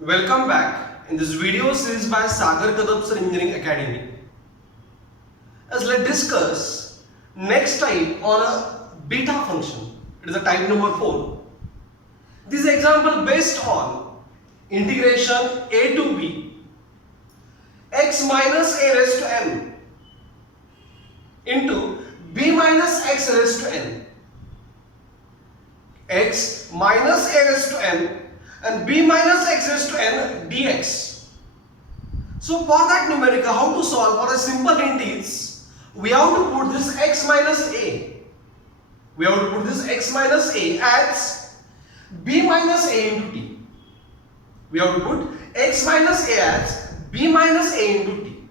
Welcome back in this video series by Sagar Kadam Engineering Academy. As let's discuss next type on a beta function. It is a type number 4. This example based on integration a to b x minus a raised to n into b minus x raised to n. X minus a raised to n and b minus x raised to n dx. So for that numerical, how to solve for a simple int is, we have to put this x minus a. We have to put this x minus a as b minus a into t. We have to put x minus a as b minus a into t.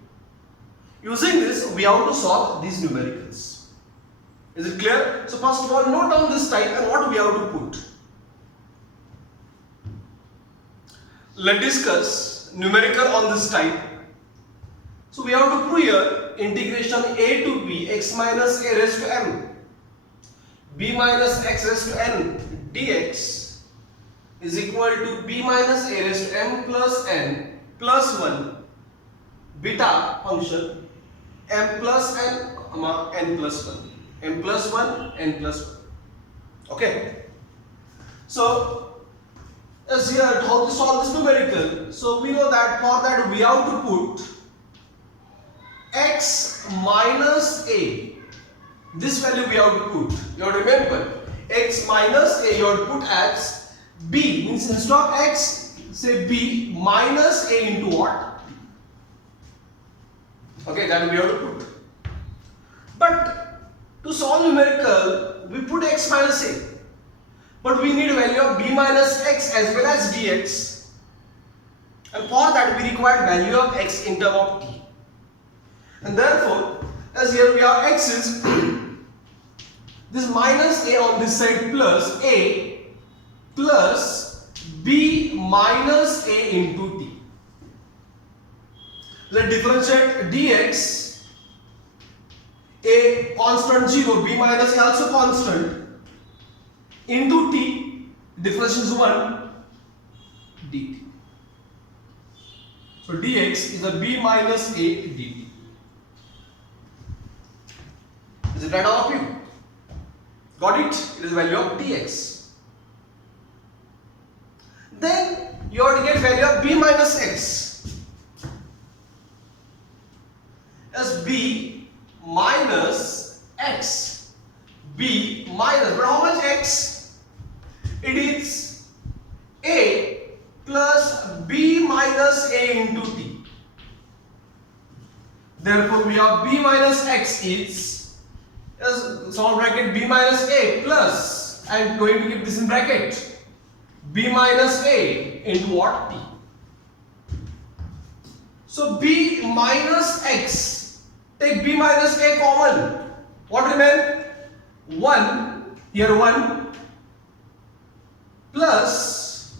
Using this, we have to solve these numericals. Is it clear? So first of all, note down this type and what we have to put. Let's discuss numerical on this type. So we have to prove here integration a to b x minus a raised to n b minus x raised to n dx is equal to b minus a raised to m plus n plus 1 beta function m plus n comma n plus 1 m plus 1 n plus 1. Okay. So as here, how to solve this numerical? So we know that for that we have to put x minus a. This value we have to put. You have to remember x minus a. You have to put as b, means instead of x, say b minus a into what? Okay, that we have to put. But to solve numerical, we put x minus a. But we need a value of b minus x as well as dx, and for that we require value of x in term of t. And therefore, as here we have x is this minus a on this side plus a plus b minus a into t. Let's differentiate dx, a constant 0, b minus a also constant, into t, difference is 1 dt. So dx is a b minus a dt. Is it right, all of you? Got it? It is the value of dx. Then you have to get value of b minus x as b minus x. B minus, but how much x? It is a plus b minus a into t. Therefore, we have b minus x is, as small bracket, b minus a plus, I am going to keep this in bracket, b minus a into what? T. So b minus x, take b minus a common, what remain? 1, here 1 plus,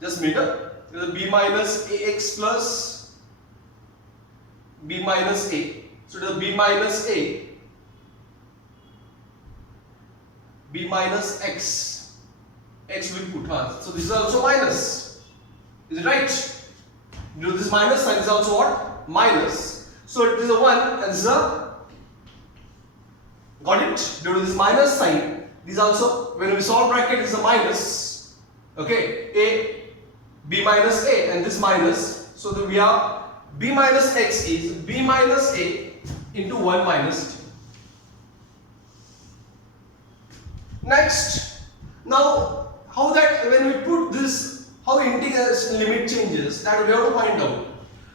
just meter, b minus ax plus b minus a. So it is b minus a, b minus x, x will put, so this is also minus. Is it right? Due to this minus sign is also what? Minus. So it is a 1 and this is a, got it? Due to this minus sign, this also, when we solve bracket, is a minus. Okay, a, b minus a, and this minus. So that we have b minus x is b minus a into 1 minus t. Next, now how that when we put this, how integration limit changes, that we have to find out.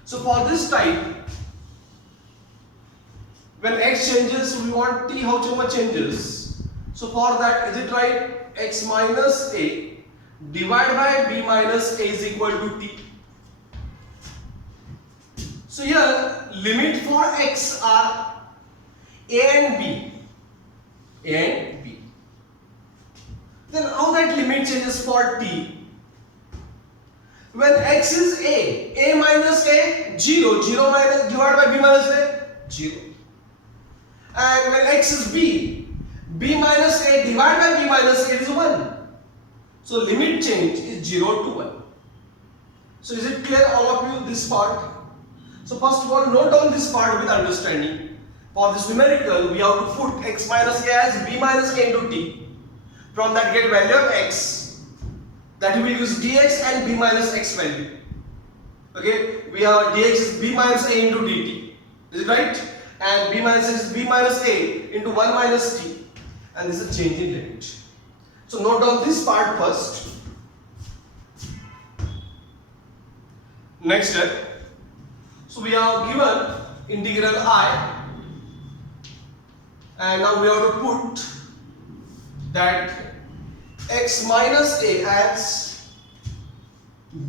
So for this type, when x changes, we want t how much changes. So for that, is it right? X minus a divided by b minus a is equal to t. So here, limit for x are a and b. A and b. Then how that limit changes for t? When x is a minus a, 0, 0 minus divided by b minus a, 0. And when x is b minus a divided by b minus a is 1. So limit change is 0 to 1. So is it clear all of you this part? So first of all, note down this part with understanding. For this numerical, we have to put x minus a as b minus a into t. From that get value of x. That we will use dx and b minus x value. Okay, we have dx is b minus a into dt. Is it right? And b minus is b minus a into 1 minus t. And this is change in limit. So note down this part first. Next step. So we have given integral I, and now we have to put that x minus a as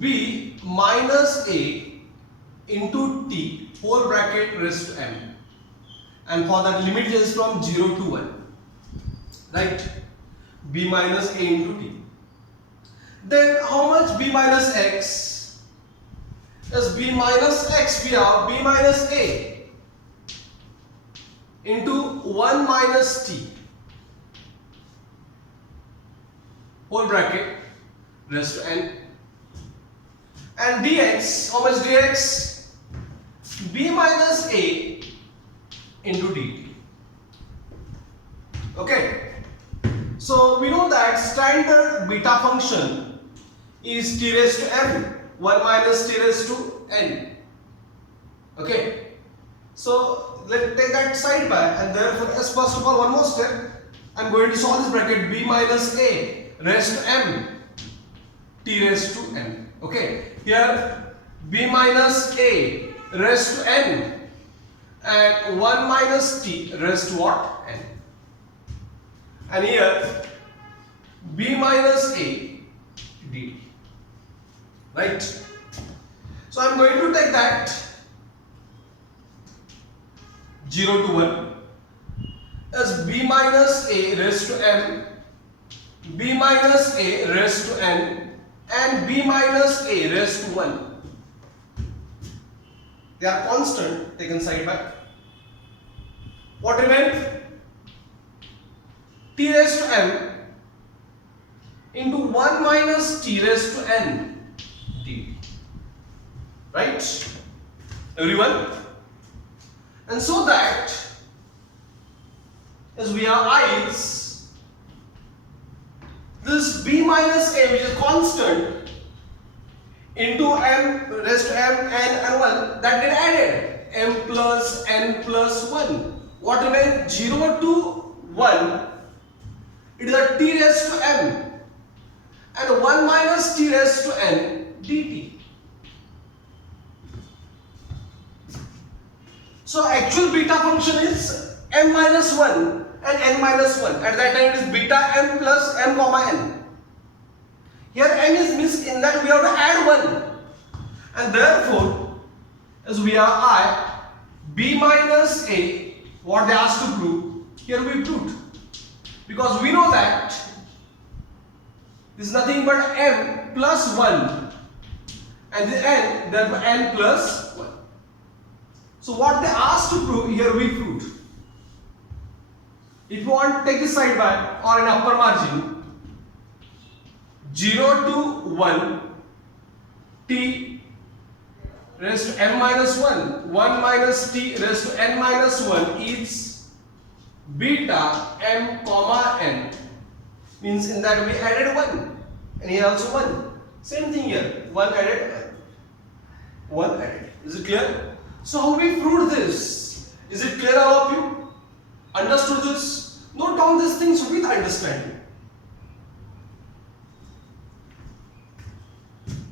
b minus a into t whole bracket raised to m, and for that limit is from 0 to 1, right? B minus a into t. Then how much b minus x? As b minus x, we have b minus a into 1 minus t whole bracket raised to n. And dx, how much dx? B minus a into dt. Okay. So we know that standard beta function is t raised to m, 1 minus t raised to n. Okay. So let's take that side by, and therefore as first of all one more step, I am going to solve this bracket b minus a raised to m t raised to n. Okay. Here b minus a raised to n and 1 minus t raised to what? N. And here b minus a dt, right? So I am going to take that 0 to 1 as b minus a raised to m, b minus a raised to n, and b minus a raised to 1. They are constant taken side by. What remains? T raised to m into 1 minus t raised to n dt. Right? Everyone? And so that as we have i's, this b minus a, which is constant, into m raised to m and 1, that get added, m plus n plus 1. What remains? 0 to 1, it is a t raised to m, and 1 minus t raised to n dt. So actual beta function is m minus 1 and n minus 1. At that time it is beta m plus m comma n. Here m is missed, in that we have to add 1. And therefore, as we are I, b minus a, what they asked to prove, here we proved. Because we know that this is nothing but m plus 1 and the n, therefore n plus 1. So what they asked to prove, here we proved. If you want to take this side by or in upper margin, 0 to 1 t raised to m minus 1, 1 minus t raised to n minus 1 is beta m comma n. Means in that we added 1, and here also 1. Same thing here, 1 added, 1 added. Is it clear? So how we proved this? Is it clear all of you? Understood this? Note down these things with understanding.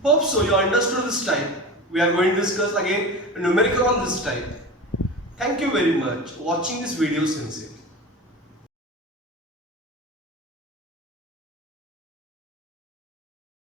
Hope so you understood this type. We are going to discuss again a numerical on this type. Thank you very much for watching this video sincerely.